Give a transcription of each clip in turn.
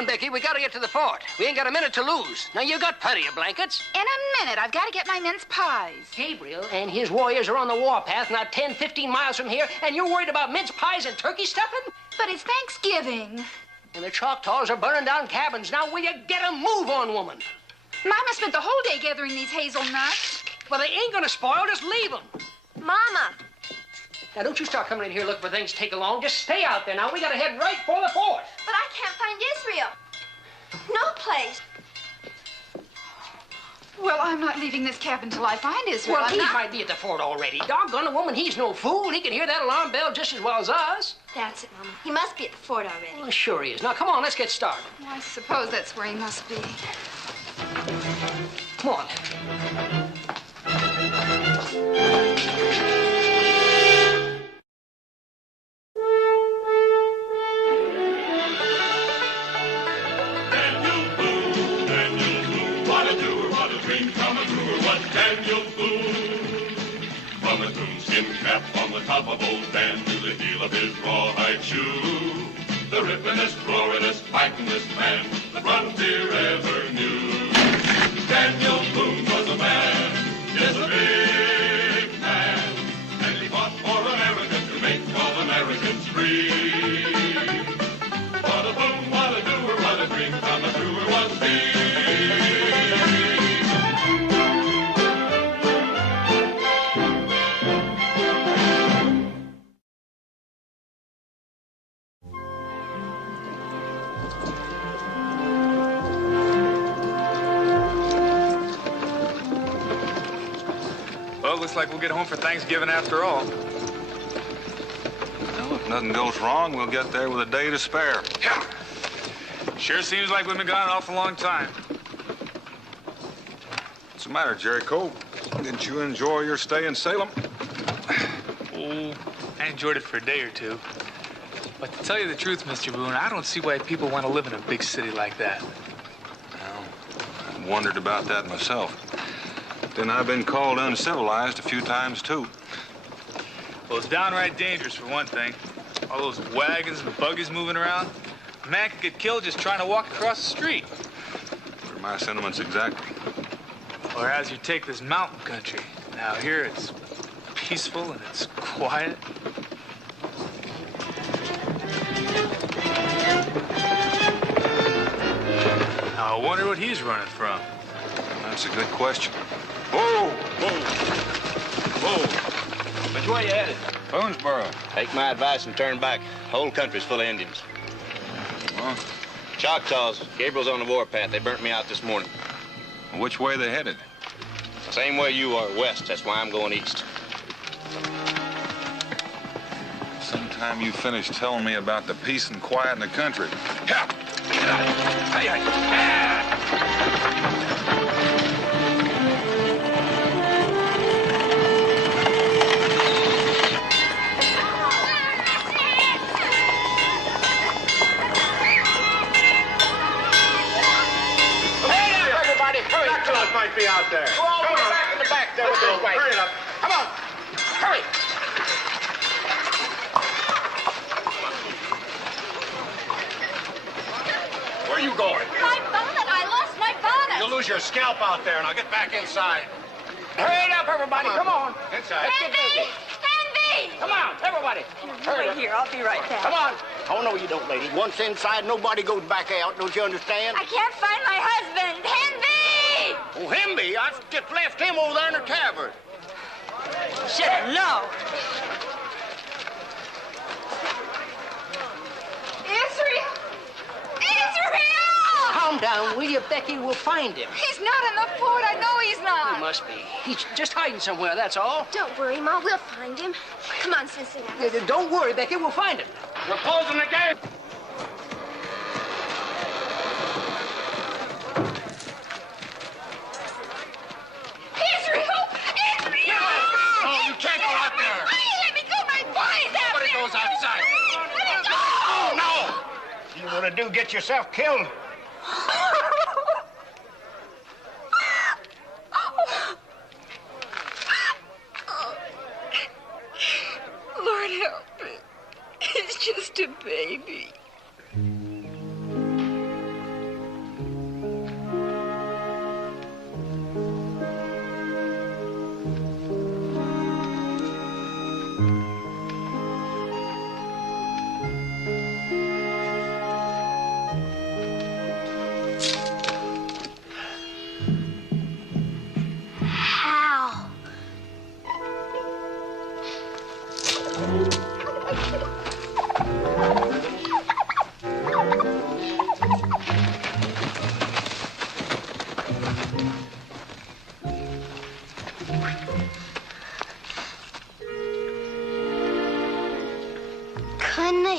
on, Becky. We gotta get to the fort. We ain't got a minute to lose. Now, you got plenty of blankets. In a minute. I've got to get my mince pies. Gabriel and his warriors are on the warpath, not 10, 15 miles from here, and you're worried about mince pies and turkey stuffing? But it's Thanksgiving. And the Choctaws are burning down cabins. Now, will you get a move on, woman? Mama spent the whole day gathering these hazelnuts. Well, they ain't gonna spoil. Just leave them. Mama. Now, don't you start coming in here looking for things to take along. Just stay out there. Now, we gotta head right for the fort. But I can't find Israel. No place. Well, I'm not leaving this cabin till I find Israel. Well, he might be at the fort already. Doggone the woman, he's no fool. He can hear that alarm bell just as well as us. That's it, Mama. He must be at the fort already. Well, sure he is. Now, come on, let's get started. Well, I suppose that's where he must be. Come on. From his coonskin cap on the top of old Dan to the heel of his rawhide shoe, the rippin'est, roaring'est, fighting'est man the frontier ever knew. Daniel Boone was a man, yes, a big man, and he fought for America to make all Americans free. What a boom, what a doer, what a dream come truer was he. Well, looks like we'll get home for Thanksgiving after all. Well, if nothing goes wrong, we'll get there with a day to spare. Yeah. Sure seems like we've been gone an awful long time. What's the matter, Jericho? Didn't you enjoy your stay in Salem? Oh, I enjoyed it for a day or two. But to tell you the truth, Mr. Boone, I don't see why people want to live in a big city like that. Well, I've wondered about that myself. Then I've been called uncivilized a few times, too. Well, it's downright dangerous, for one thing. All those wagons and buggies moving around. A man could get killed just trying to walk across the street. What are my sentiments exactly? Or as you take this mountain country. Now, here it's peaceful and it's quiet. Now, I wonder what he's running from. That's a good question. Whoa! Whoa! Whoa! Which way you headed? Boonesboro. Take my advice and turn back. The whole country's full of Indians. Well, Choctaws. Gabriel's on the warpath. They burnt me out this morning. which way they headed? Same way you are, west. That's why I'm going east. Sometime you finish telling me about the peace and quiet in the country. Yeah. Hey, hey. Might be out there. Go all the way back in the back there with this way. Hurry it up. Come on. Hurry. Where are you going? My bonnet! I lost my bonnet! You'll lose your scalp out there, and I'll get back inside. Hurry up, everybody. Come on. Inside. Stand B! Stand B! Come on, everybody. Wait here. I'll be right back. Come on. Oh, no, you don't, lady. Once inside, nobody goes back out. Don't you understand? I can't find my husband. Stand B! Oh, Himby, I just left him over there in the tavern. Shit, no. Israel! Israel! Calm down, will you, Becky? We'll find him. He's not in the fort. I know he's He not. must be. He's just hiding somewhere, that's all. Don't worry, Ma. We'll find him. Come on, Cincinnati. Don't worry, Becky. We'll find him. We're closing the gate. Israel! Israel! No, you can't go out there. Let me go. My boy's out Nobody there. goes outside. Let me go! Oh, no! You want to do get yourself killed? Lord help me. He's just a baby.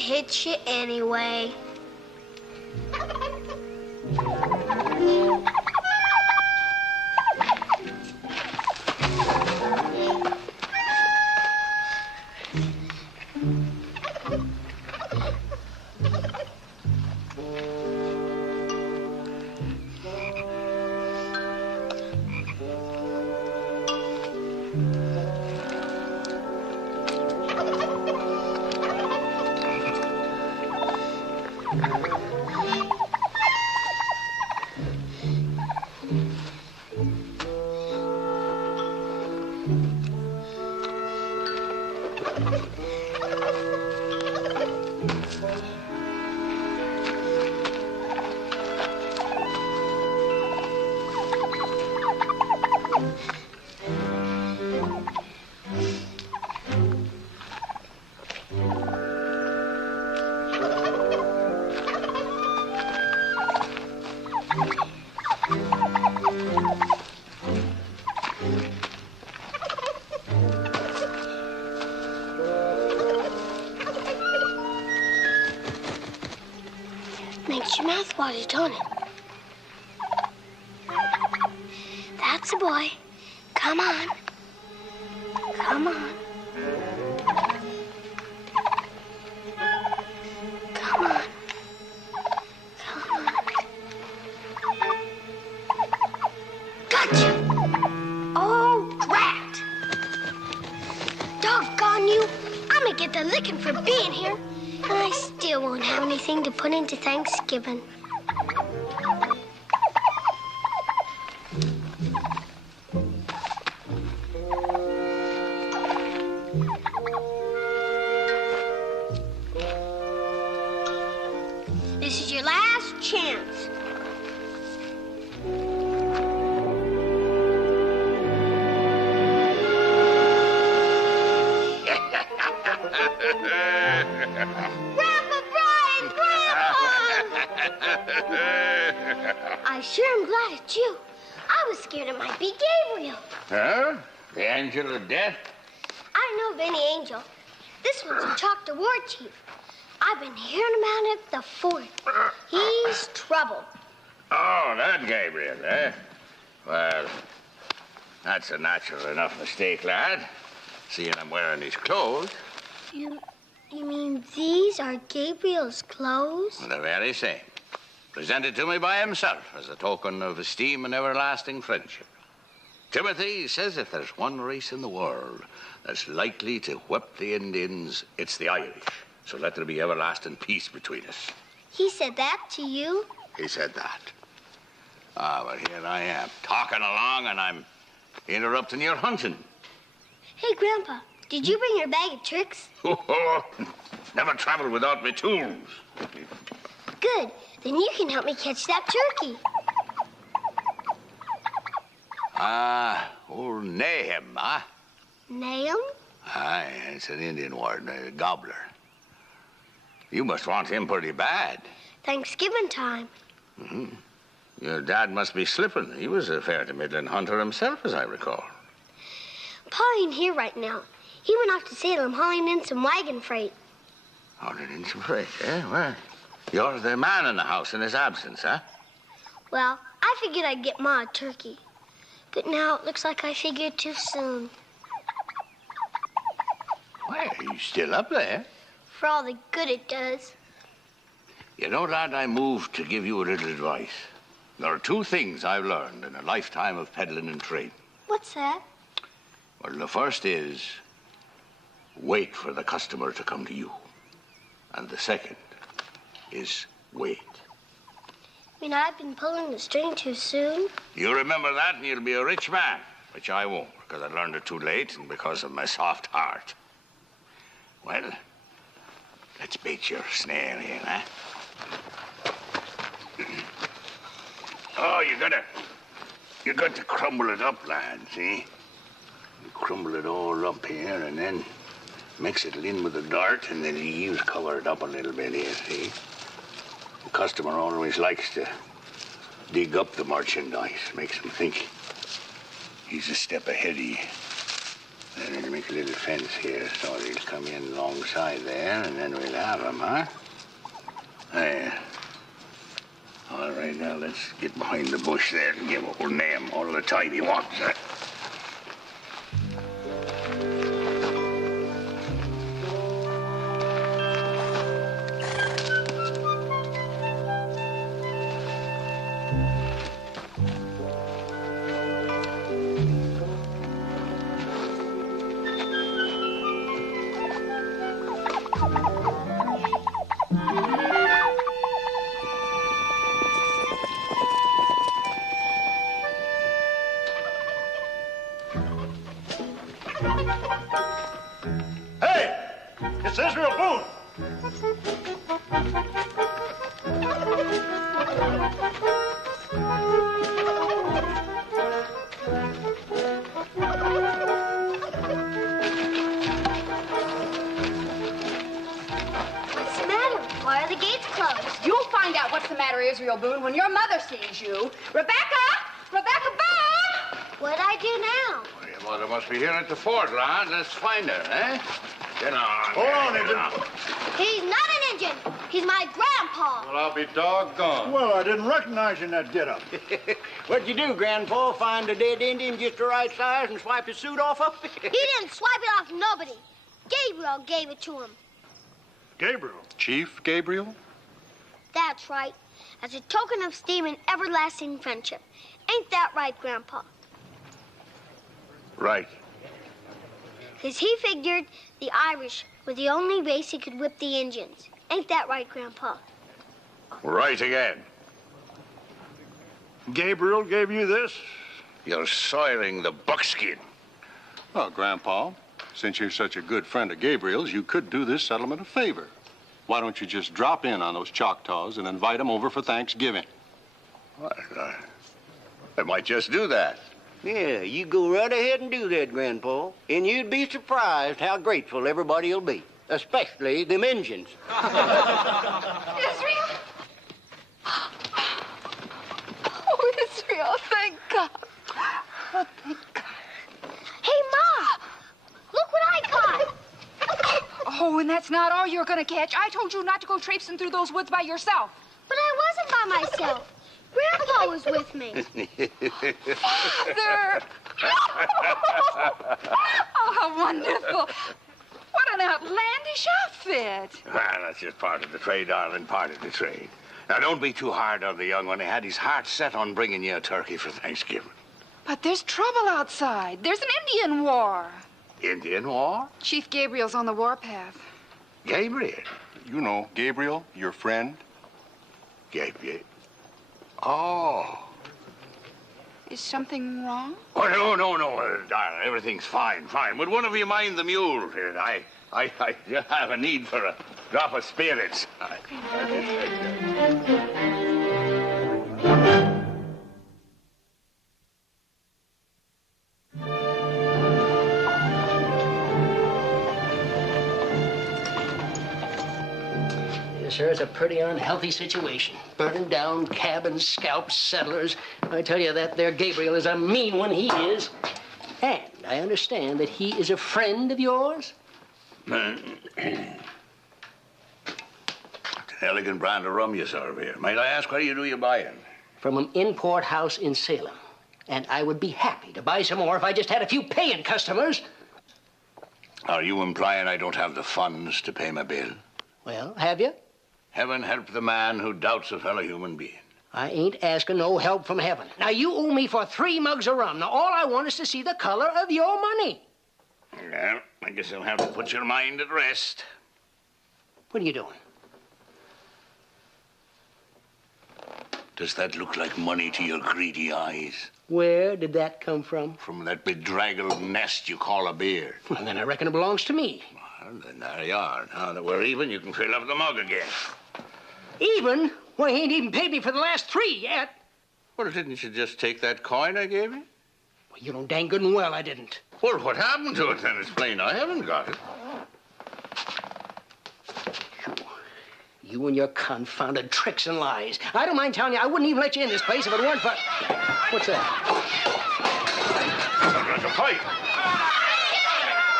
hit you anyway. Makes your mouth water, don't it? That's a boy. Come on. Come on. Come on. Come on. Gotcha! Oh, drat! Doggone you! I'm gonna get the licking for being here. And I still won't have anything to put into Thanksgiving. This is your last chance. Grandpa Brian! Grandpa! I sure am glad it's you. I was scared it might be Gabriel. Huh? The angel of death? I don't know of any angel. This one's a Chalk the War Chief. I've been hearing about it the fort. He's trouble. Oh, that Gabriel, eh? Well, that's a natural enough mistake, lad. Seeing him wearing his clothes. You mean these are Gabriel's clothes? The very same. Presented to me by himself as a token of esteem and everlasting friendship. Timothy says if there's one race in the world that's likely to whip the Indians, it's the Irish. So let there be everlasting peace between us. He said that to you? He said that. Ah, well, here I am, talking along, and I'm interrupting your hunting. Hey, Grandpa, did you bring your bag of tricks? Never traveled without me tools. Good. Then you can help me catch that turkey. Old Nahum, huh? Nahum? Aye, it's an Indian word, a gobbler. You must want him pretty bad. Thanksgiving time. Mm-hmm. Your dad must be slipping. He was a fair to middling hunter himself, as I recall. Pa ain't here right now. He went off to Salem hauling in some wagon freight. Hauling in some freight, eh? Well, you're the man in the house in his absence, huh? Well, I figured I'd get Ma a turkey. But now it looks like I figured too soon. Well, you still up there? For all the good it does. You know, lad, I moved to give you a little advice. There are two things I've learned in a lifetime of peddling and trading. What's that? Well, the first is wait for the customer to come to you. And the second is wait. You mean I've been pulling the string too soon? You remember that and you'll be a rich man, which I won't, because I learned it too late and because of my soft heart. Well, let's bait your snare here, huh? Oh, you got to crumble it up, lad, see? You crumble it all up here and then mix it in with the dirt and then you cover it up a little bit here, see? The customer always likes to dig up the merchandise, makes him think he's a step ahead of you. We'll make a little fence here so they'll come in alongside there, and then we'll have them, huh? There. All right, now let's get behind the bush there and give old Name all the time he wants, huh? Hey! It's Israel Boone! What's the matter? Why are the gates closed? You'll find out what's the matter, Israel Boone, when your mother sees you. Rebecca! Rebecca Boone! What'd I do now? Well, your mother must be here at the fort, lad. Let's find her, eh? Get on. Hold on, Indian. He's not an Indian. He's my grandpa. Well, I'll be doggone. Well, I didn't recognize you in that get-up. What'd you do, Grandpa? Find a dead Indian just the right size and swipe his suit off of? He didn't swipe it off nobody. Gabriel gave it to him. Gabriel. Chief Gabriel? That's right. As a token of esteem and everlasting friendship. Ain't that right, Grandpa? Right. 'Cause he figured the Irish were the only race he could whip the Indians. Ain't that right, Grandpa? Right again. Gabriel gave you this? You're soiling the buckskin. Well, Grandpa, since you're such a good friend of Gabriel's, you could do this settlement a favor. Why don't you just drop in on those Choctaws and invite them over for Thanksgiving? Well, I might just do that. Yeah, you go right ahead and do that, Grandpa. And you'd be surprised how grateful everybody'll be. Especially them Injuns. Israel? Oh, Israel, thank God. Oh, thank God. Hey, Ma! Look what I caught! Oh, and that's not all you're gonna catch. I told you not to go traipsing through those woods by yourself. But I wasn't by myself. Grandpa was with me. Father! Oh, how wonderful. What an outlandish outfit. Well, that's just part of the trade, darling, part of the trade. Now, don't be too hard on the young one. He had his heart set on bringing you a turkey for Thanksgiving. But there's trouble outside. There's an Indian war. Indian war? Chief Gabriel's on the warpath. Gabriel? You know, Gabriel, your friend. Gabriel? Oh. Is something wrong? Oh, no, darling. Everything's fine. Would one of you mind the mule? I just have a need for a drop of spirits. Yes, sir, it's a pretty unhealthy situation. Burning down cabins, scalps, settlers. I tell you, that there Gabriel is a mean one, he is. And I understand that he is a friend of yours? Elegant brand of rum you serve here. Might I ask where you do your buying? From an import house in Salem. And I would be happy to buy some more if I just had a few paying customers. Are you implying I don't have the funds to pay my bill? Well, have you? Heaven help the man who doubts a fellow human being. I ain't asking no help from heaven. Now, you owe me for 3 mugs of rum. Now, all I want is to see the color of your money. Well, I guess I'll have to put your mind at rest. What are you doing? Does that look like money to your greedy eyes? Where did that come from? From that bedraggled nest you call a beard. Well, then I reckon it belongs to me. Well, then there you are. Now that we're even, you can fill up the mug again. Even? Well, he ain't even paid me for the last 3 yet. Well, didn't you just take that coin I gave you? Well, you know dang good and well I didn't. Well, what happened to it then? It's plain I haven't got it. You and your confounded tricks and lies. I don't mind telling you, I wouldn't even let you in this place if it weren't for... What's that? There's a fight.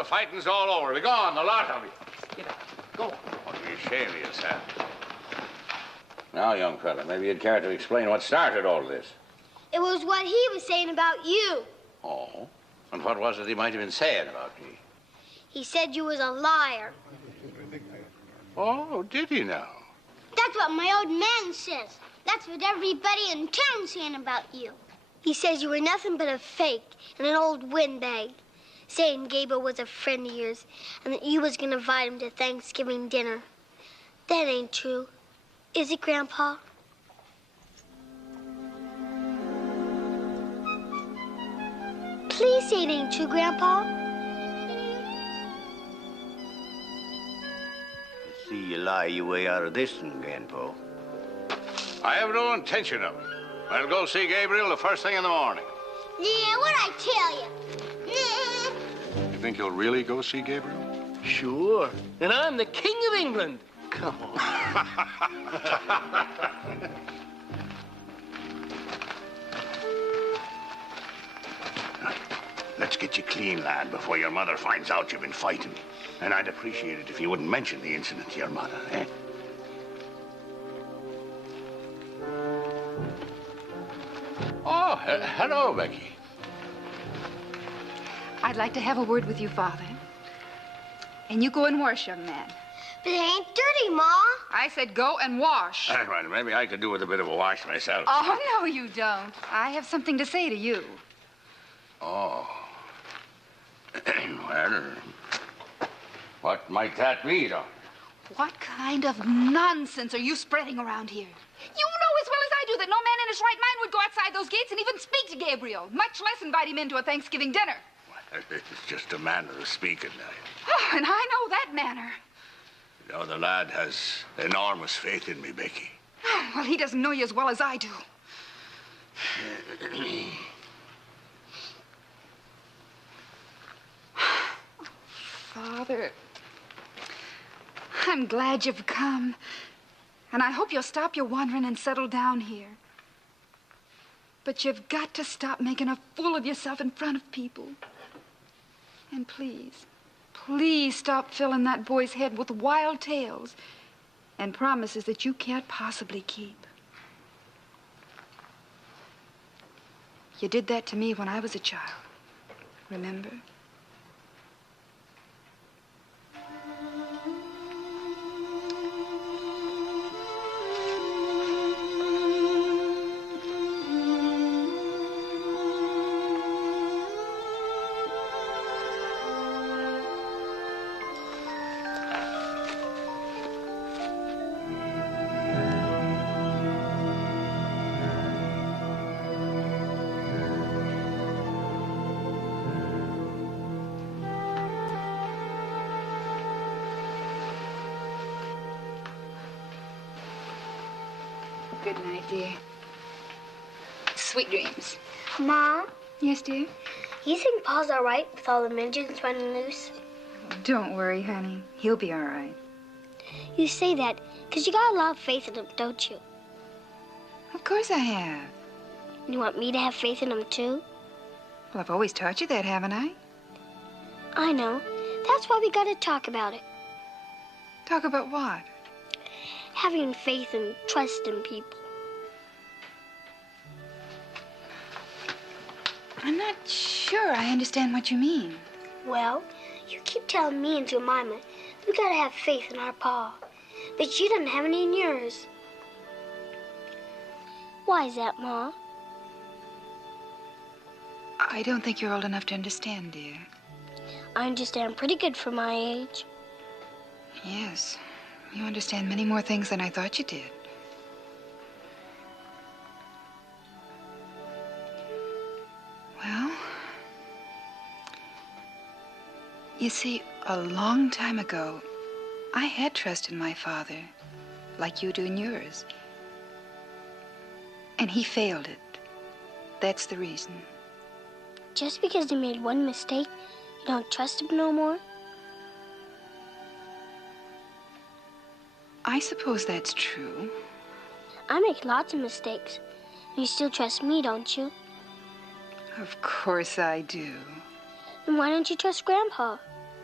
the fighting's all over. Be gone, the lot of you. Get out. Go. What are you ashamed of yourself? Now, young fella, maybe you'd care to explain what started all this. It was what he was saying about you. Oh? And what was it he might have been saying about me? He said you was a liar. Oh, did he now? That's what my old man says. That's what everybody in town's saying about you. He says you were nothing but a fake and an old windbag, saying Gabriel was a friend of yours and that you was gonna invite him to Thanksgiving dinner. That ain't true. Is it, Grandpa? Please say it ain't true, Grandpa. See you lie your way out of this one, Grandpa. I have no intention of it. I'll go see Gabriel the first thing in the morning. Yeah, what'd I tell you? You think you'll really go see Gabriel? Sure. And I'm the King of England. Come on. Let's get you clean, lad, before your mother finds out you've been fighting. And I'd appreciate it if you wouldn't mention the incident to your mother, eh? Oh, hello, Becky. I'd like to have a word with you, Father. And you go and wash, young man. But it ain't dirty, Ma. I said go and wash. Well, maybe I could do with a bit of a wash myself. Oh, no, you don't. I have something to say to you. Oh. Well, what might that be, though? What kind of nonsense are you spreading around here? You know as well as I do that no man in his right mind would go outside those gates and even speak to Gabriel, much less invite him into a Thanksgiving dinner. Well, it's just a manner of speaking. Oh, and I know that manner. You know, the lad has enormous faith in me, Becky. Oh, well, he doesn't know you as well as I do. Father, I'm glad you've come. And I hope you'll stop your wandering and settle down here. But you've got to stop making a fool of yourself in front of people. And please, please stop filling that boy's head with wild tales and promises that you can't possibly keep. You did that to me when I was a child. Remember? Good night, dear. Sweet dreams. Ma, Yes, dear? you think Pa's all right with all the midgets running loose? Don't worry, honey. He'll be all right. You say that because you got a lot of faith in him, don't you? Of course I have. You want me to have faith in him, too? Well, I've always taught you that, haven't I? I know. That's why we got to talk about it. Talk about what? Having faith and trust in people. I'm not sure I understand what you mean. Well, you keep telling me and Jemima we got to have faith in our Pa. But you don't have any in yours. Why is that, Ma? I don't think you're old enough to understand, dear. I understand pretty good for my age. Yes. You understand many more things than I thought you did. Well, you see, a long time ago, I had trust in my father, like you do in yours. And he failed it. That's the reason. Just because he made one mistake, you don't trust him no more? I suppose that's true. I make lots of mistakes. You still trust me, don't you? Of course I do. Then why don't you trust Grandpa?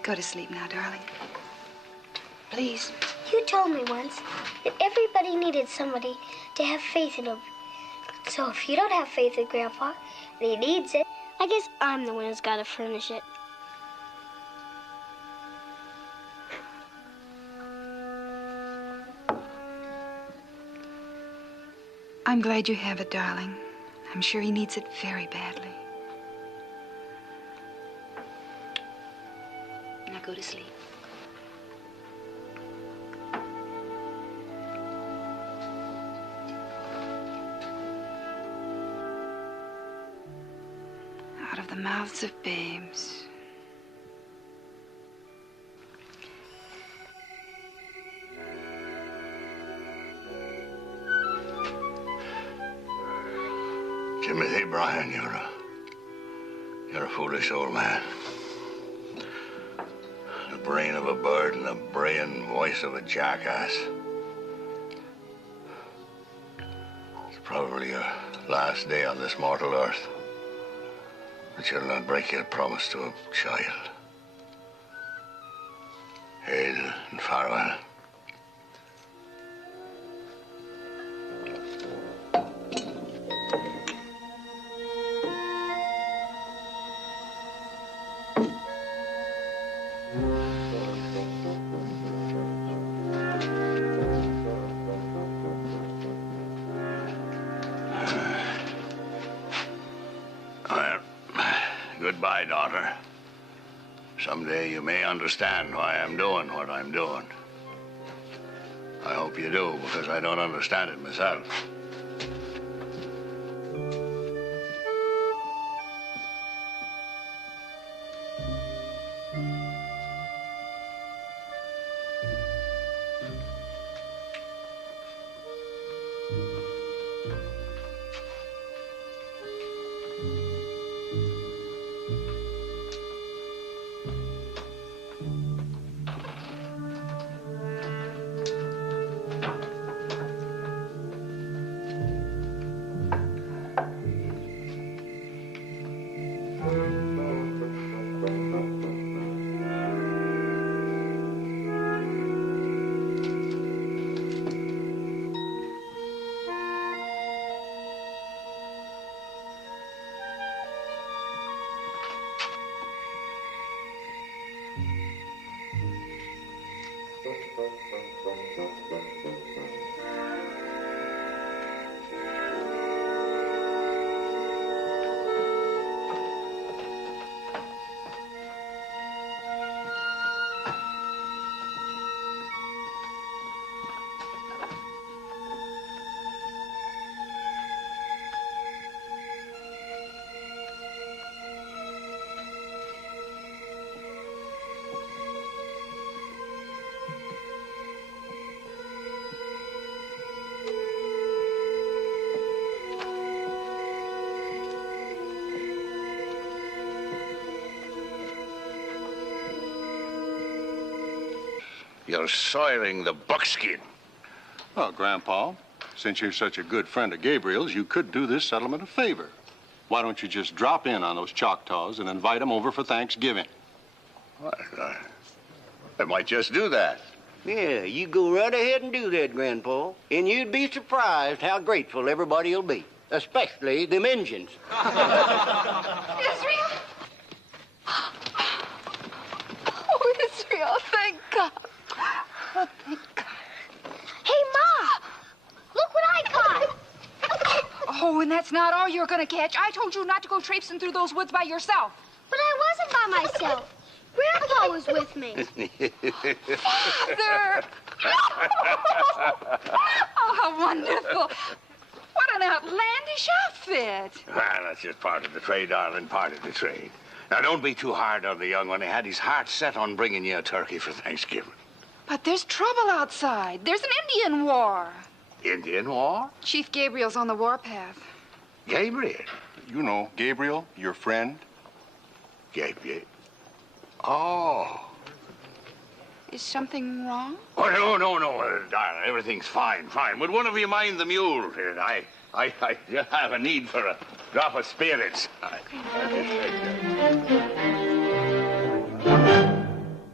Go to sleep now, darling. Please. You told me once that everybody needed somebody to have faith in them. So if you don't have faith in Grandpa, and he needs it, I guess I'm the one who's got to furnish it. I'm glad you have it, darling. I'm sure he needs it very badly. Now go to sleep. Out of the mouths of babes. Timothy Bryan, you're a foolish old man. The brain of a bird and the braying voice of a jackass. It's probably your last day on this mortal earth. But you'll not break your promise to a child. Hail and farewell. Goodbye, daughter. Someday you may understand why I'm doing what I'm doing. I hope you do, because I don't understand it myself. You're soiling the buckskin. Well, Grandpa, since you're such a good friend of Gabriel's, you could do this settlement a favor. Why don't you just drop in on those Choctaws and invite them over for Thanksgiving? Well, I might just do that. Yeah, you go right ahead and do that, Grandpa. And you'd be surprised how grateful everybody'll be. Especially them Injuns. Israel! Oh, Israel, thank God. Oh, thank God. Hey, Ma! Look what I caught! Oh, and that's not all you're gonna catch. I told you not to go traipsing through those woods by yourself. But I wasn't by myself. Grandpa was with me. Father! Oh, how wonderful. What an outlandish outfit. Well, that's just part of the trade, darling, part of the trade. Now, don't be too hard on the young one. He had his heart set on bringing you a turkey for Thanksgiving. But there's trouble outside. There's an Indian war. Indian war? Chief Gabriel's on the warpath. Gabriel? You know, Gabriel, your friend. Gabriel? Oh. Is something wrong? Oh, no, darling. Everything's fine. Would one of you mind the mule? I just have a need for a drop of spirits.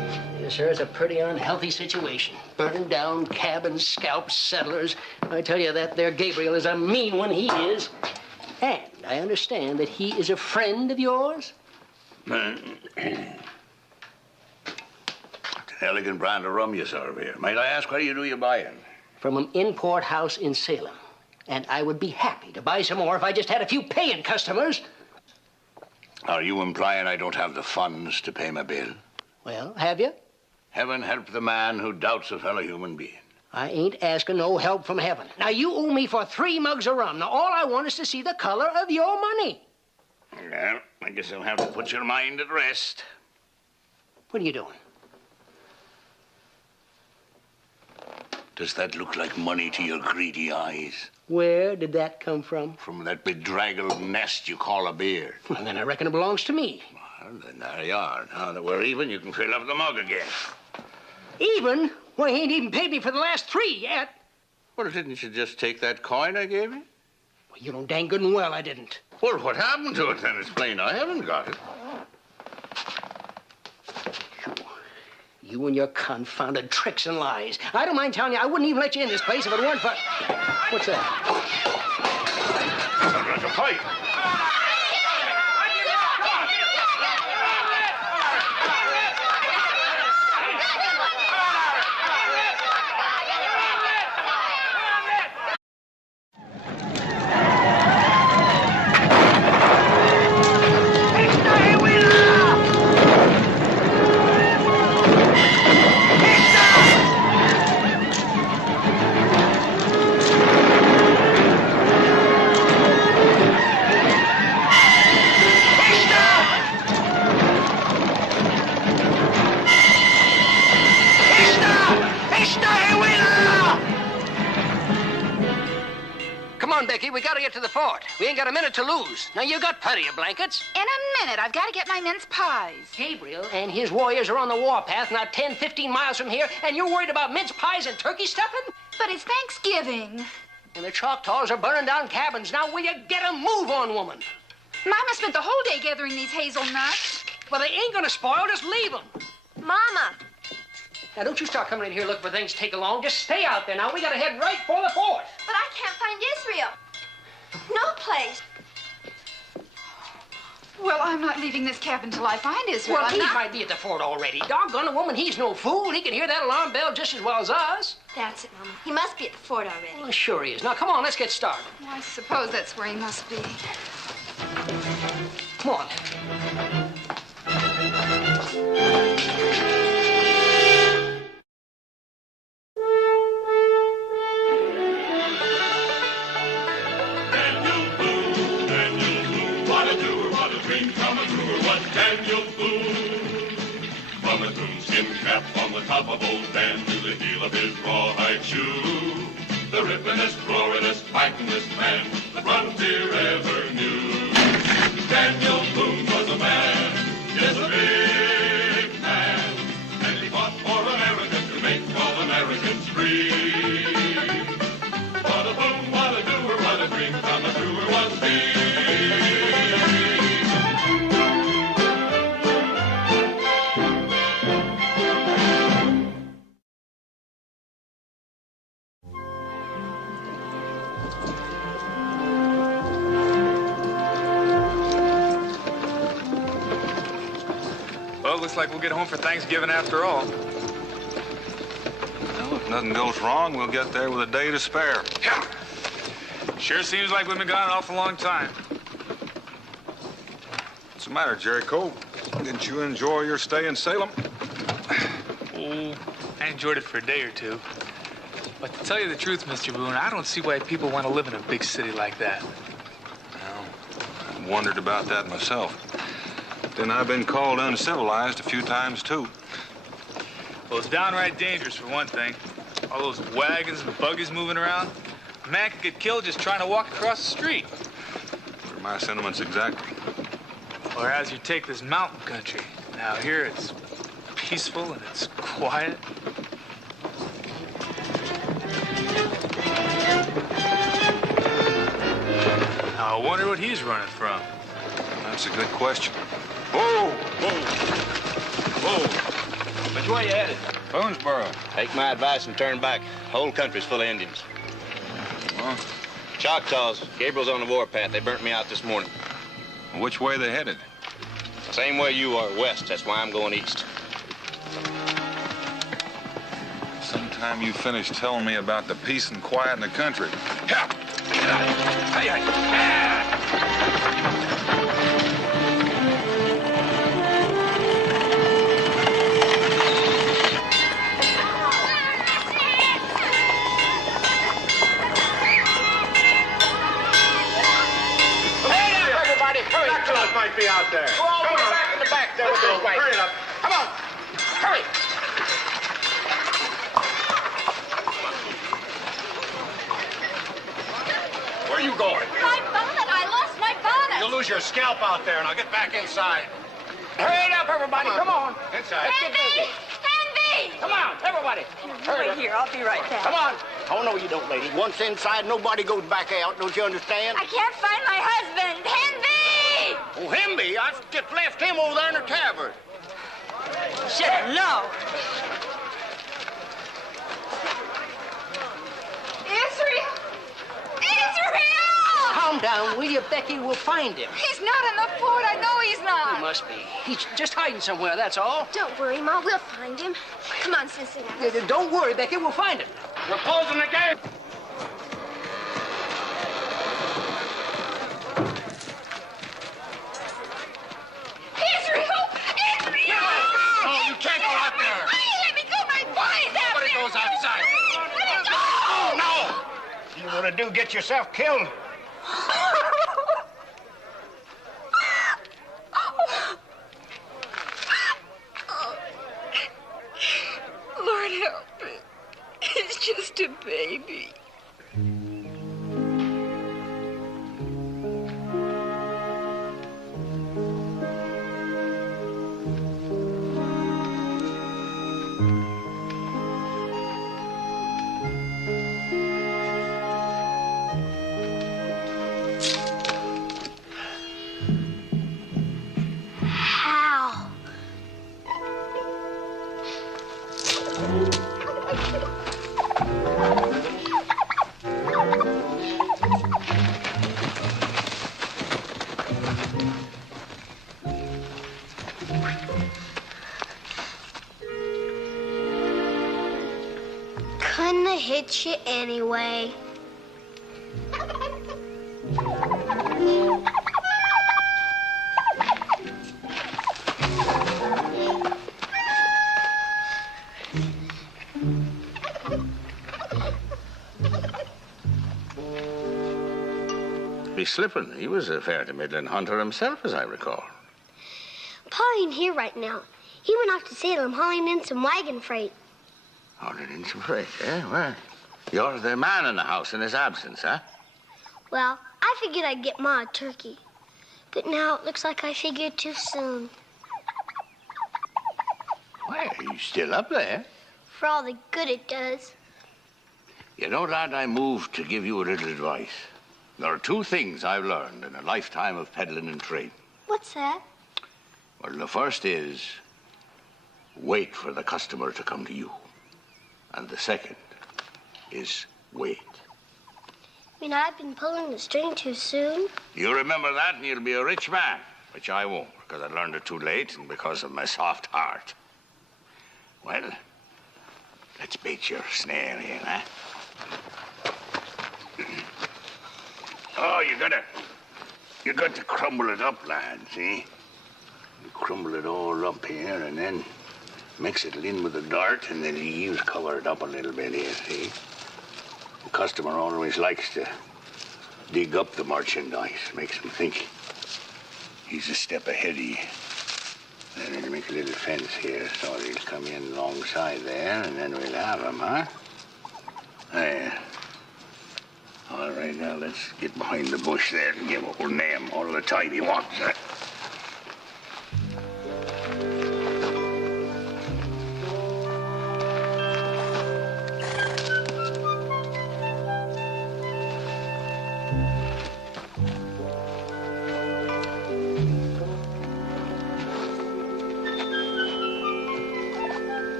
sir, it's a pretty unhealthy situation. Burning down cabins, scalps, settlers. I tell you, that there Gabriel is a mean one, he is. And I understand that he is a friend of yours? It's an elegant brand of rum you serve here. Might I ask where you do your buying? From an import house in Salem. And I would be happy to buy some more if I just had a few paying customers. Are you implying I don't have the funds to pay my bill? Well, have you? Heaven help the man who doubts a fellow human being. I ain't asking no help from heaven. Now, you owe me for 3 mugs of rum. Now, all I want is to see the color of your money. Well, I guess I'll have to put your mind at rest. What are you doing? Does that look like money to your greedy eyes? Where did that come from? From that bedraggled nest you call a beard. Well, then I reckon it belongs to me. Well, then there you are. Now that we're even, you can fill up the mug again. Even? Well, he ain't even paid me for the last 3 yet. Well, didn't you just take that coin I gave you? Well, you know dang good and well I didn't. Well, what happened to it then? It's plain I haven't got it. You and your confounded tricks and lies. I don't mind telling you, I wouldn't even let you in this place if it weren't for... What's that? Sounds like a fight. We gotta get to the fort. We ain't got a minute to lose. Now, you got plenty of blankets. In a minute. I've got to get my mince pies. Gabriel and his warriors are on the warpath, not 10, 15 miles from here, and you're worried about mince pies and turkey stuffing? But it's Thanksgiving. And the Choctaws are burning down cabins. Now, will you get a move on, woman? Mama spent the whole day gathering these hazelnuts. Well, they ain't gonna spoil. Just leave them. Mama. Now, don't you start coming in here looking for things to take along. Just stay out there. Now, we gotta head right for the fort. But I can't find Israel. No place. Well, I'm not leaving this cabin till I find Israel. Well, he might be at the fort already. Doggone a woman, he's no fool. He can hear that alarm bell just as well as us. That's it, Mama. He must be at the fort already. Well, sure he is. Now, come on, let's get started. Well, I suppose that's where he must be. Come on. From a coonskin cap on the top of old Dan to the heel of his rawhide shoe, the rippin'est, roaring'est, fighting'est man the frontier ever knew. Daniel Boone was a man, yes, a big man, and he fought for America to make all Americans free. What a boom, what a doer, what a dream come a truer was he. Looks like we'll get home for Thanksgiving after all. Well, if nothing goes wrong, we'll get there with a day to spare. Yeah. Sure seems like we've been gone an awful long time. What's the matter, Jericho? Didn't you enjoy your stay in Salem? Oh, I enjoyed it for a day or two. But to tell you the truth, Mr. Boone, I don't see why people want to live in a big city like that. Well, I've wondered about that myself. Then I've been called uncivilized a few times, too. Well, it's downright dangerous, for one thing. All those wagons and buggies moving around. A man could get killed just trying to walk across the street. What are my sentiments exactly? Or as you take this mountain country. Now, here it's peaceful and it's quiet. Now, I wonder what he's running from. That's a good question. Whoa! Whoa! Whoa! Which way you headed? Boonesboro. Take my advice and turn back. The whole country's full of Indians. Huh? Choctaws. Gabriel's on the warpath. They burnt me out this morning. Which way they headed? Same way you are, west. That's why I'm going east. Sometime you finish telling me about the peace and quiet in the country. Yeah. Hey, Might be out there. Go all the way back in the back there with those whites. Hurry up. Come on. Hurry. Where are you going? My bonnet! I lost my bonnet! You'll lose your scalp out there, and I'll get back inside. Hurry up, everybody. Come on. Inside. Envy! Envy! Come on, everybody. Wait here. I'll be right back. Come on. Oh, no, you don't, lady. Once inside, nobody goes back out. Don't you understand? I can't find my husband! Envy! Oh, Himby, I've just left him over there in the tavern. Shit, no. Israel! Israel! Calm down, will you, Becky? We'll find him. He's not in the fort. I know he's He not. must be. He's just hiding somewhere, that's all. Don't worry, Ma. We'll find him. Come on, Cincinnati. Don't worry, Becky. We'll find him. We're closing the gate. Israel! Israel! No, you can't go out there. Let me go. My boy's out Nobody there. goes outside. Let me go. Oh, no. You want to do get yourself killed. Lord help me. He's just a baby. How? Couldn't have hit you anyway. Be slipping. He was a fair to middling hunter himself, as I recall. Pa ain't here right now. He went off to Salem hauling in some wagon freight. Hauling in some freight, eh? Well, you're the man in the house in his absence, huh? Well, I figured I'd get Ma a turkey. But now it looks like I figured too soon. Well, you still up there? For all the good it does. You know, lad, I moved to give you a little advice. There are two things I've learned in a lifetime of peddling and trading. What's that? Well, the first is wait for the customer to come to you. And the second is wait. I mean, I've been pulling the string too soon. You remember that and you'll be a rich man, which I won't, because I learned it too late and because of my soft heart. Well, let's bait your snare here, eh? Oh, you got to crumble it up, lad, see? You crumble it all up here and then mix it in with the dirt and the leaves, cover it up a little bit here, see? The customer always likes to dig up the merchandise, makes him think he's a step ahead of you. Then we'll make a little fence here so he'll come in alongside there and then we'll have him, huh? There. All right, now let's get behind the bush there and give old Nam all the time he wants, huh?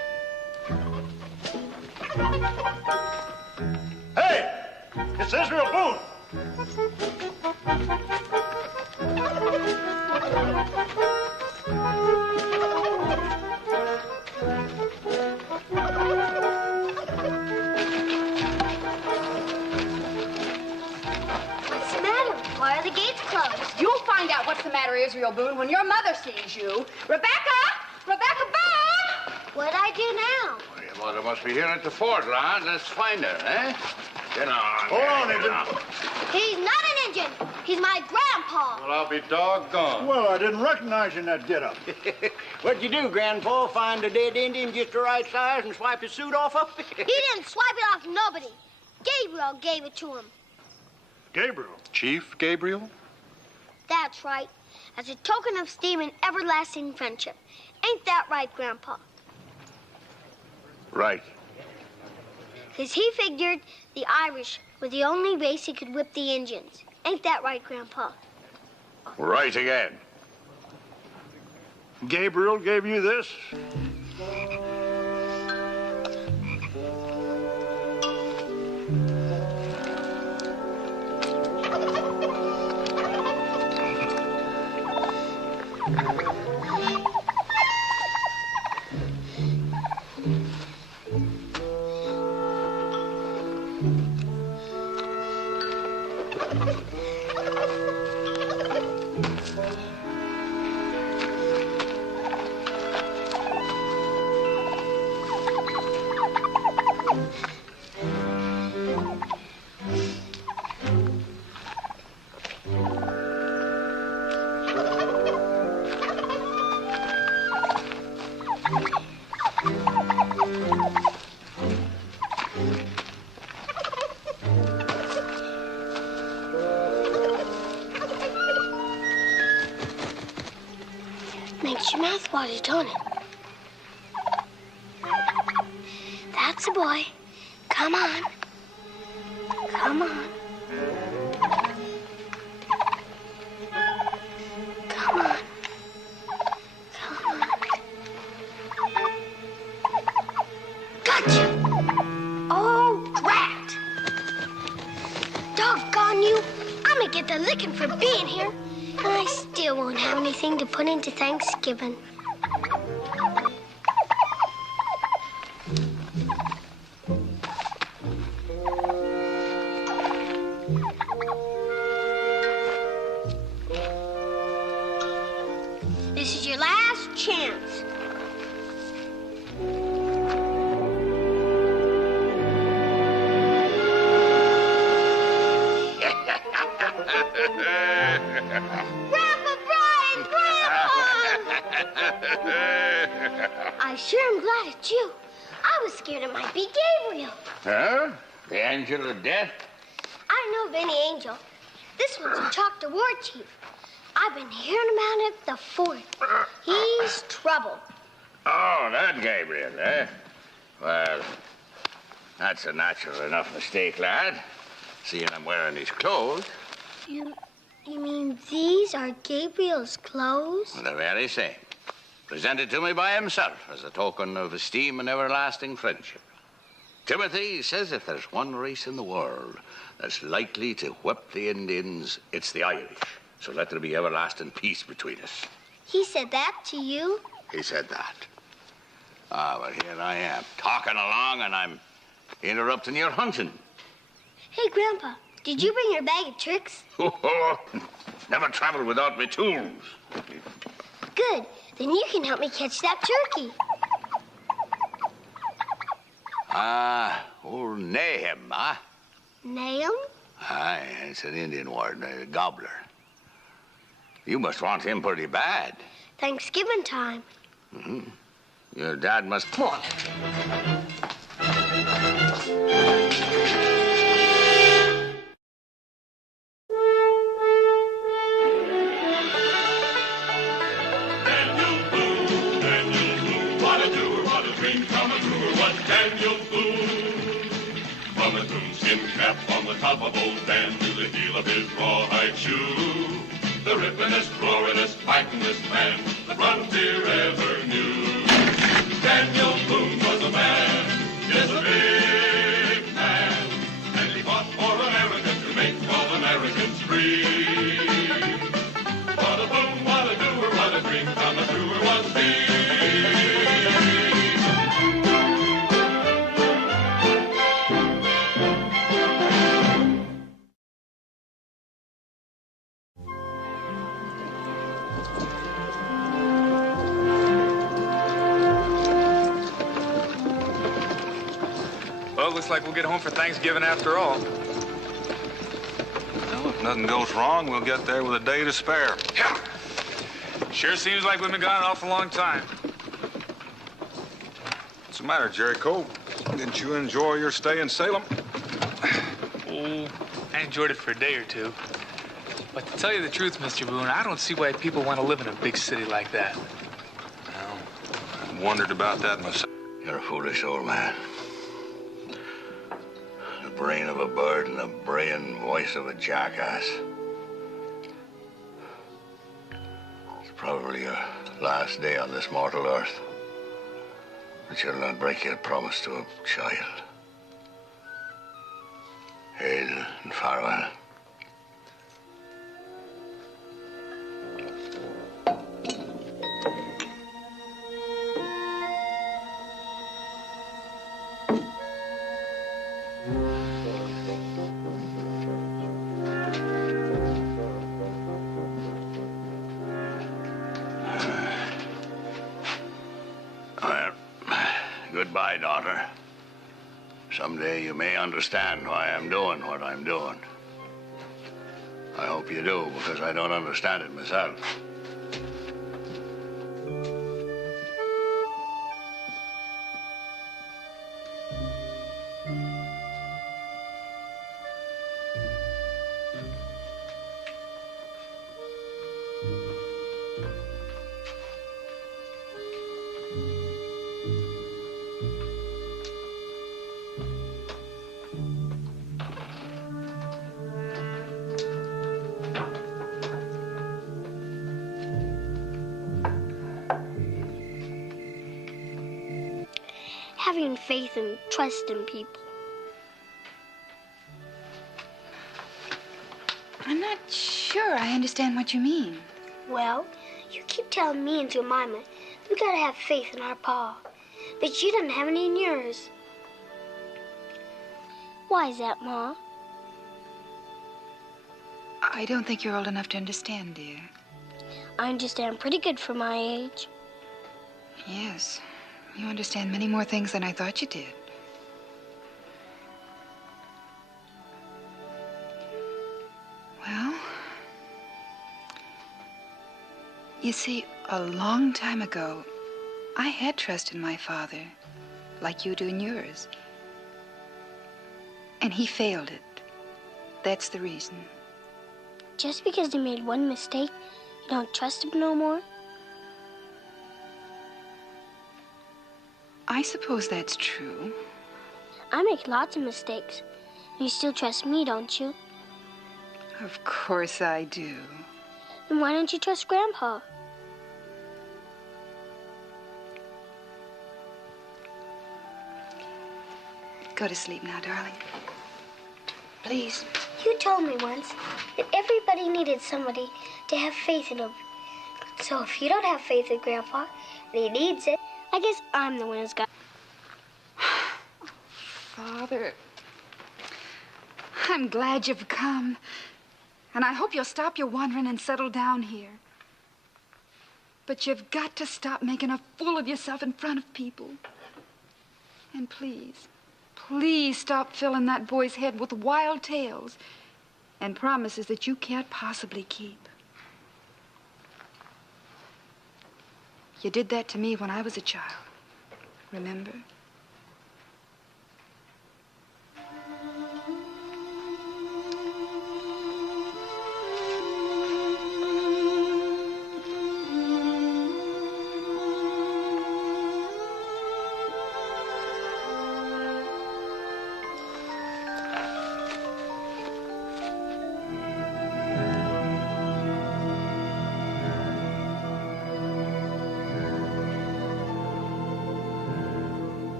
What's the matter? Why are the gates closed? You'll find out what's the matter, Israel Boone, when your mother sees you. Rebecca! Rebecca Boone! What'd I do now? Well, your mother must be here at the fort, lad. Let's find her, eh? Get on. Hold on, get Injun. on. He's not an Indian. He's my grandpa. Well, I'll be doggone. Well, I didn't recognize you in that get-up. What'd you do, Grandpa? Find a dead Indian just the right size and swipe his suit off of it? He didn't swipe it off nobody. Gabriel gave it to him. Gabriel. Chief Gabriel? That's right. As a token of esteem and everlasting friendship. Ain't that right, Grandpa? Right. 'Cause he figured the Irish were the only race who could whip the Indians. Ain't that right, Grandpa? Right again. Gabriel gave you this? Makes your mouth water, don't it? That's a boy. Come on. Come on. Come on. Come on. Gotcha! Oh, drat! Doggone you! I'm gonna get the licking for being here. And I still won't have anything to put into Thanksgiving. This is your last chance. Grandpa Brian! Grandpa! I sure am glad it's you. I was scared it might be Gabriel. Huh? The angel of death? I know of any angel. This one's a Choctaw war chief. I've been hearing about it at the fort. He's trouble. Oh, that Gabriel, eh? Well, that's a natural enough mistake, lad. Seeing I'm wearing his clothes. You mean these are Gabriel's clothes? The very same. Presented to me by himself as a token of esteem and everlasting friendship. Timothy says if there's one race in the world that's likely to whip the Indians, it's the Irish. So let there be everlasting peace between us. He said that to you? He said that. Ah, well, here I am, talking along, and I'm interrupting your hunting. Hey, Grandpa, did you bring your bag of tricks? Never traveled without my tools. Good. Then you can help me catch that turkey. Old Nahum, huh? Nahum? Aye, it's an Indian word, a gobbler. You must want him pretty bad. Thanksgiving time. Mm-hmm. Your dad must... Come on. Daniel Boone, what a doer, what a dream come true, what Daniel Boone. From a coonskin cap on the top of old Dan to the heel of his rawhide shoe, the rippinest, roaringest, fightingest man the frontier ever knew. Daniel Boone was a man, yes, a big man, and he fought for America to make all America American spree. What a boom, what a doer, what a dream come truer was he. Well, looks like we'll get home for Thanksgiving after all. Well, if nothing goes wrong, we'll get there with a day to spare. Yeah. Sure seems like we've been gone an awful long time. What's the matter, Jericho? Didn't you enjoy your stay in Salem? Oh, I enjoyed it for a day or two. But to tell you the truth, Mr. Boone, I don't see why people want to live in a big city like that. Well, I wondered about that myself. You're a foolish old man. The brain of a bird and the braying voice of a jackass. It's probably your last day on this mortal earth. But you'll not break your promise to a child. Hail and farewell. Goodbye, daughter. Someday you may understand why I'm doing what I'm doing. I hope you do, because I don't understand it myself. Having faith and trust in people. I'm not sure I understand what you mean. Well, you keep telling me and Jemima we gotta have faith in our pa, but you don't have any in yours. Why is that, Ma? I don't think you're old enough to understand, dear. I understand pretty good for my age. Yes. You understand many more things than I thought you did. Well, you see, a long time ago, I had trust in my father, like you do in yours. And he failed it. That's the reason. Just because he made one mistake, you don't trust him no more? I suppose that's true. I make lots of mistakes. You still trust me, don't you? Of course I do. Then why don't you trust Grandpa? Go to sleep now, darling. Please. You told me once that everybody needed somebody to have faith in him. So if you don't have faith in Grandpa, and he needs it, I guess I'm the one who's got... Father, I'm glad you've come. And I hope you'll stop your wandering and settle down here. But you've got to stop making a fool of yourself in front of people. And please, please stop filling that boy's head with wild tales and promises that you can't possibly keep. You did that to me when I was a child. Remember?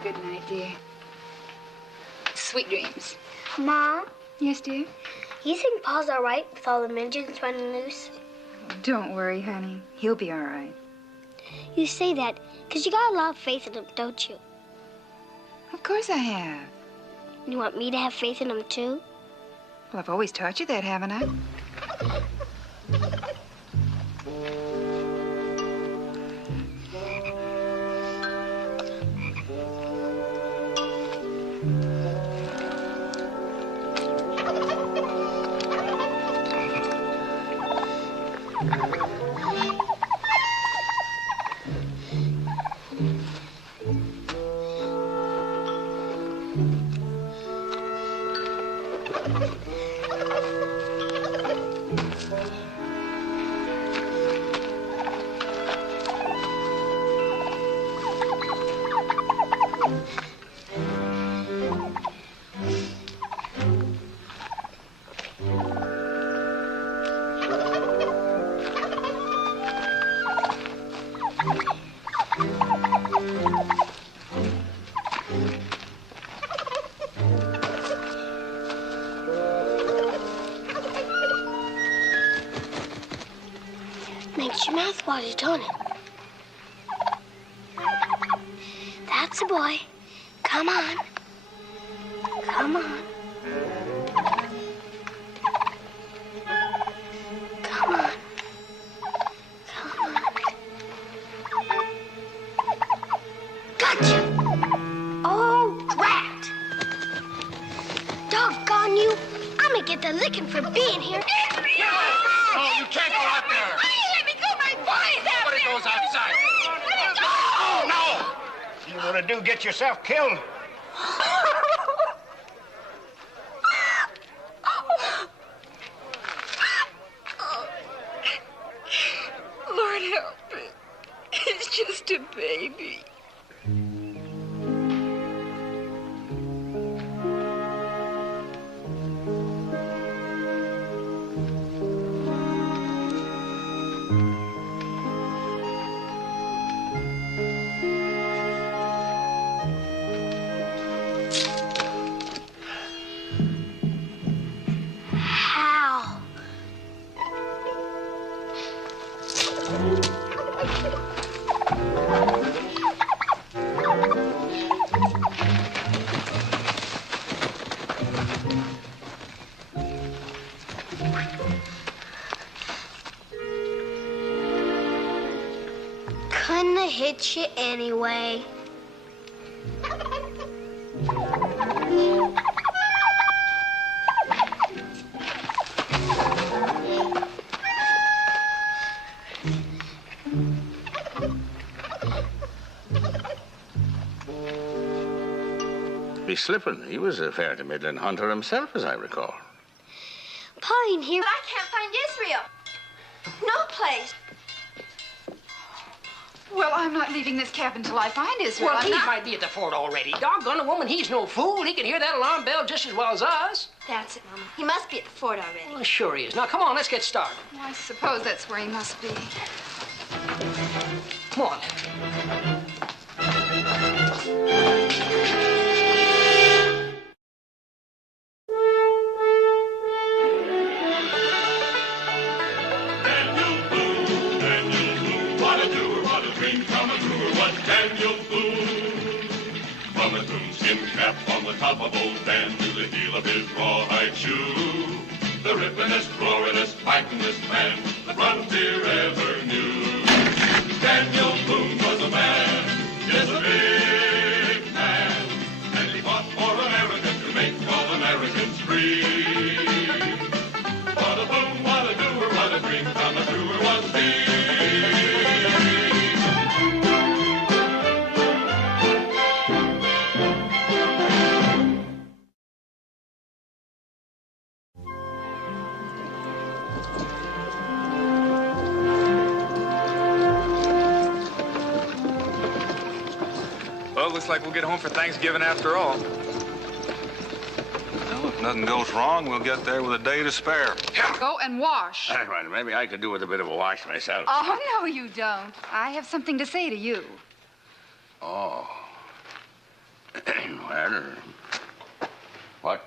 Good night, dear. Sweet dreams. Mom, Yes, dear? you think Pa's all right with all the midgets running loose? Don't worry, honey. He'll be all right. You say that because you got a lot of faith in him, don't you? Of course I have. You want me to have faith in him, too? Well, I've always taught you that, haven't I? Makes your mouth water, don't it? That's a boy. Come on. Come on. Come on. Come on. Gotcha! Oh, drat! Doggone you! I'm gonna get the licking for being here. Oh, you can't go out there. Let me go, my boys out Nobody there. goes outside. Let me go. Oh, no! You want to get yourself killed? Lord help me. It's just a baby. How? Couldn't have hit you anyway. Be slipping. He was a fair to middling hunter himself, as I recall. Pa ain't here. But I can't find Israel. No place. Well, I'm not leaving this cabin till I find Israel. Well, I'm he not- might be at the fort already. Doggone the woman, he's no fool. He can hear that alarm bell just as well as us. That's it, Mama. He must be at the fort already. Well, sure he is. Now, come on, let's get started. Well, I suppose that's where he must be. Come on. Daniel Boone, what a doer, what a dream come a truer, what Daniel Boone. From a coonskin cap on the top of old Dan to the heel of his rawhide shoe, the rippin'est, roaring'est, fighting'est man the frontier ever knew. Daniel Boone was a man, yes, a big man, and he fought for America to make all Americans free. What a boom, what a doer, what a dream come a truer was he. Well, looks like we'll get home for Thanksgiving after all. Well, if nothing goes wrong, we'll get there with a day to spare. Go and wash. Well, maybe I could do with a bit of a wash myself. Oh, no, you don't. I have something to say to you. Oh.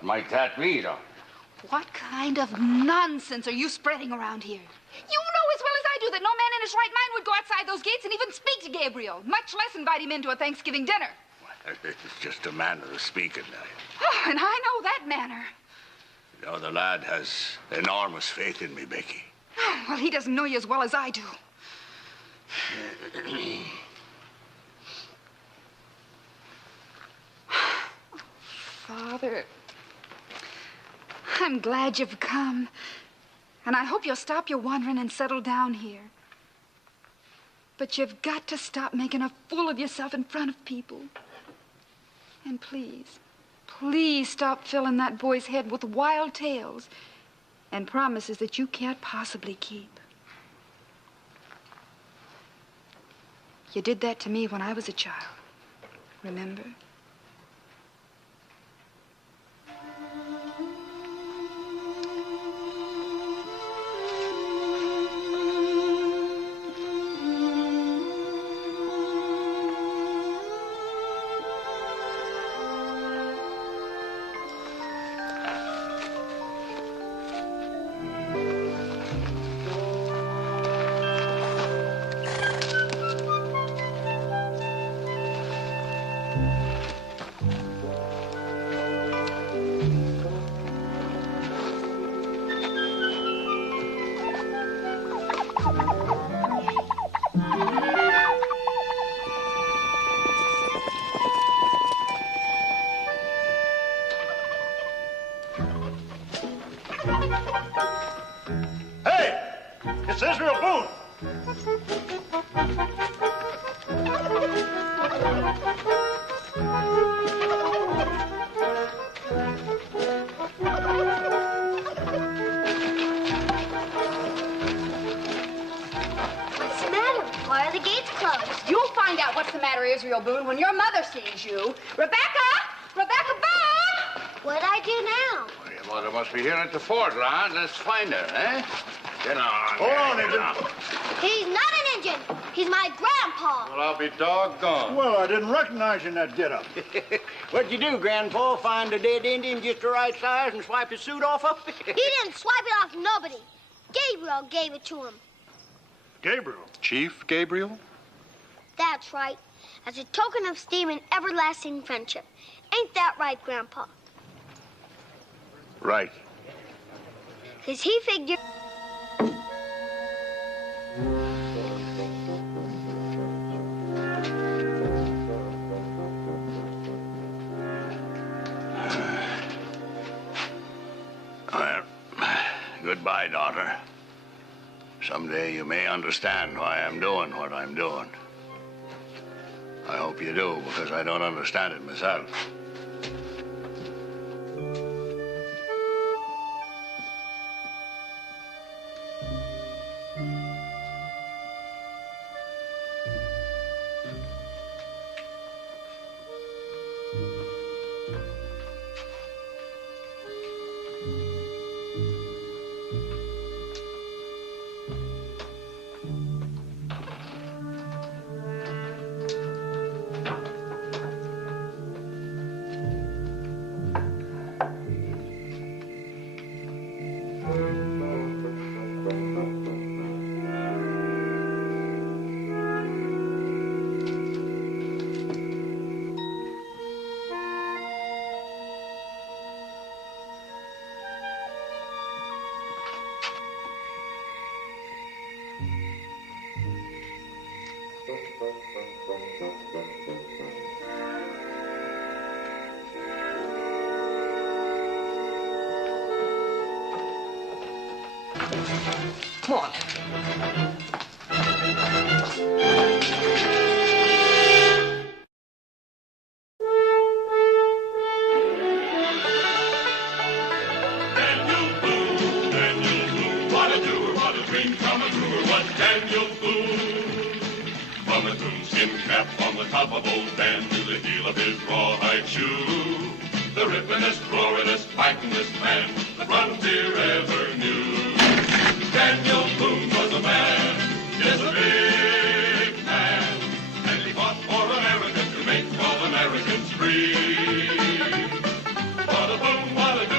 might that be, though? What kind of nonsense are you spreading around here? You know as well as I do that no man in his right mind would go outside those gates and even speak to Gabriel, much less invite him into a Thanksgiving dinner. It's just a manner of speaking. Oh, and I know that manner. You know, the lad has enormous faith in me, Becky. Oh, well, he doesn't know you as well as I do. Father, I'm glad you've come. And I hope you'll stop your wandering and settle down here. But you've got to stop making a fool of yourself in front of people. And please, please stop filling that boy's head with wild tales and promises that you can't possibly keep. You did that to me when I was a child. Remember? Hey! It's Israel Boone! What's the matter? Why are the gates closed? You'll find out what's the matter, Israel Boone, when your mother sees you. Rebecca! Rebecca Boone! What'd I do now? Well, your mother must be here at the fort, lad. Let's find her, eh? Get on. Hold on, get Indian. on. He's not an Indian. He's my grandpa. Well, I'll be doggone. Well, I didn't recognize you in that get-up. What'd you do, Grandpa? Find a dead Indian just the right size and swipe his suit off of? He didn't swipe it off nobody. Gabriel gave it to him. Gabriel? Chief Gabriel? That's right. As a token of esteem and everlasting friendship. Ain't that right, Grandpa? Right. 'Cause he figured... Goodbye, daughter. Someday you may understand why I'm doing what I'm doing. I hope you do, because I don't understand it myself. Come on. Daniel Boone, what a doer, what a dream come true, was Daniel Boone. From his coonskin cap on the top of old Dan to the heel of his rawhide shoe, the rippin'est, roaring'est, fighting'est man the frontier ever knew. Daniel Boone was a man, yes, a big man, and he fought for America to make all Americans free. What a Boone, what a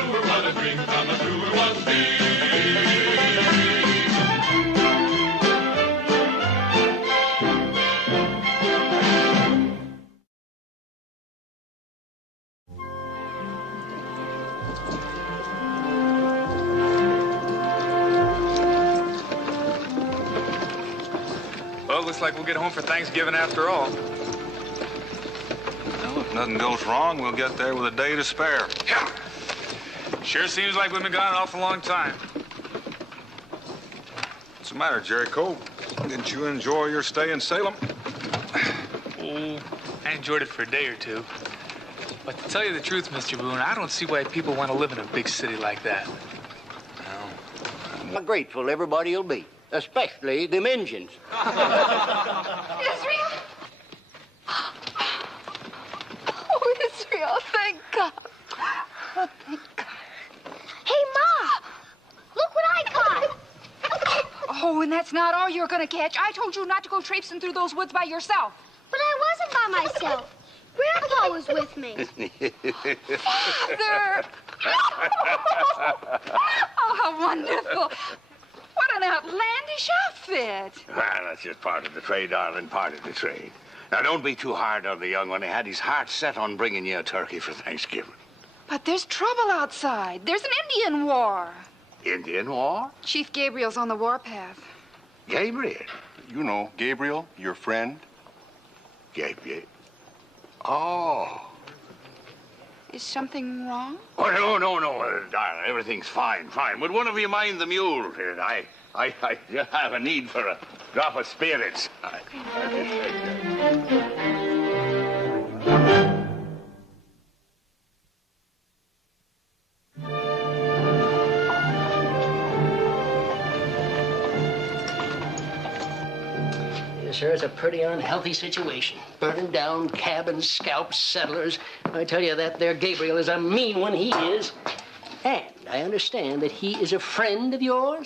looks like we'll get home for Thanksgiving after all. Well, if nothing goes wrong, we'll get there with a day to spare. Yeah. Sure seems like we've been gone an awful long time. What's the matter, Jericho? Didn't you enjoy your stay in Salem? Oh, I enjoyed it for a day or two. But to tell you the truth, Mr. Boone, I don't see why people want to live in a big city like that. How grateful everybody'll be, especially them Injuns. Israel? Oh, Israel, thank God. Oh, thank God. Hey, Ma! Look what I caught! Oh, and that's not all you're gonna catch. I told you not to go traipsing through those woods by yourself. But I wasn't by myself. Grandpa was with me. Father! Oh, how wonderful. What an outlandish outfit. Well, that's just part of the trade, darling, part of the trade. Now, don't be too hard on the young one. He had his heart set on bringing you a turkey for Thanksgiving. But there's trouble outside. There's an Indian war. Indian war? Chief Gabriel's on the warpath. Gabriel? You know, Gabriel, your friend. Gabriel? Oh. Is something wrong? Oh, no, darling. Everything's fine. Would one of you mind the mule? I just have a need for a drop of spirits. Sure, it's a pretty unhealthy situation. Burning down cabins, scalps, settlers. I tell you, that there Gabriel is a mean one, he is. And I understand that he is a friend of yours?